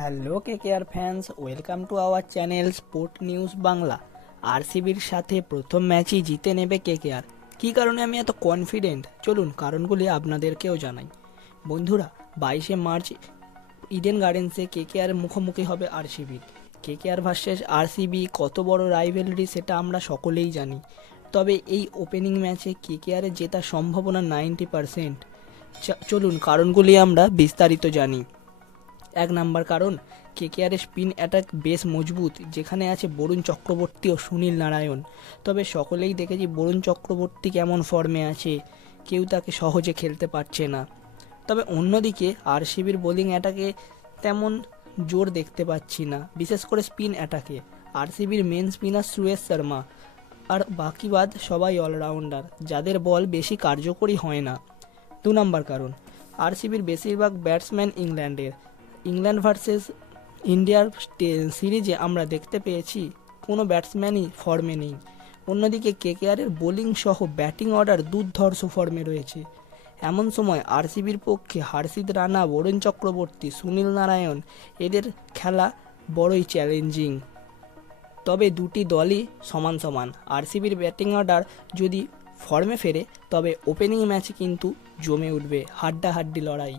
Hello KKR fans, welcome to our channel sport news Bangla. আরসিবির সাথে প্রথম ম্যাচই জিতে নেবে কেকেআর। কী কারণে আমি এত কনফিডেন্ট, চলুন কারণগুলি আপনাদেরকেও জানাই। বন্ধুরা, 22 মার্চ ইডেন গার্ডেন্সে কেকেআর মুখোমুখি হবে আরসিবির। কেকেআর ভার্সেস আরসিবি কত বড় রাইভেলরি সেটা আমরা সকলেই জানি। তবে এই ওপেনিং ম্যাচে কেকেআরের জেতার সম্ভাবনা 90%। চলুন কারণগুলি আমরা বিস্তারিত জানি। 1 নম্বর কারণ, কেকেআরের স্পিন অ্যাটাক বেশ মজবুত, যেখানে আছে বরুণ চক্রবর্তী ও সুনীল নারায়ণ। তবে সকলেই দেখেছি বরুণ চক্রবর্তী কেমন ফর্মে আছে, কেউ তাকে সহজে খেলতে পারছে না। তবে অন্যদিকে আরসিবির বোলিং অ্যাটাকে তেমন জোর দেখতে পাচ্ছি না, বিশেষ করে স্পিন অ্যাটাকে। আরসিবির মেন স্পিনার সুয়েশ শর্মা, আর বাকি বাদ সবাই অলরাউন্ডার, যাদের বল বেশি কার্যকরী হয় না। 2 নম্বর কারণ, আরসিবির বেশিরভাগ ব্যাটসম্যান ইংল্যান্ড ভার্সেস ইন্ডিয়ার সিরিজে আমরা দেখতে পেয়েছি কোনো ব্যাটসম্যানই ফর্মে নেই। অন্যদিকে কেকেআরের বোলিং সহ ব্যাটিং অর্ডার দুর্ধর্ষ ফর্মে রয়েছে। এমন সময় আরসিবির পক্ষে হর্ষিত রানা, বরুণ চক্রবর্তী, সুনীল নারায়ণ, এদের খেলা বড়ই চ্যালেঞ্জিং। তবে দুটি দলই সমান সমান। আরসিবির ব্যাটিং অর্ডার যদি ফর্মে ফেরে, তবে ওপেনিং ম্যাচে কিন্তু জমে উঠবে হাড্ডাহাড্ডি লড়াই।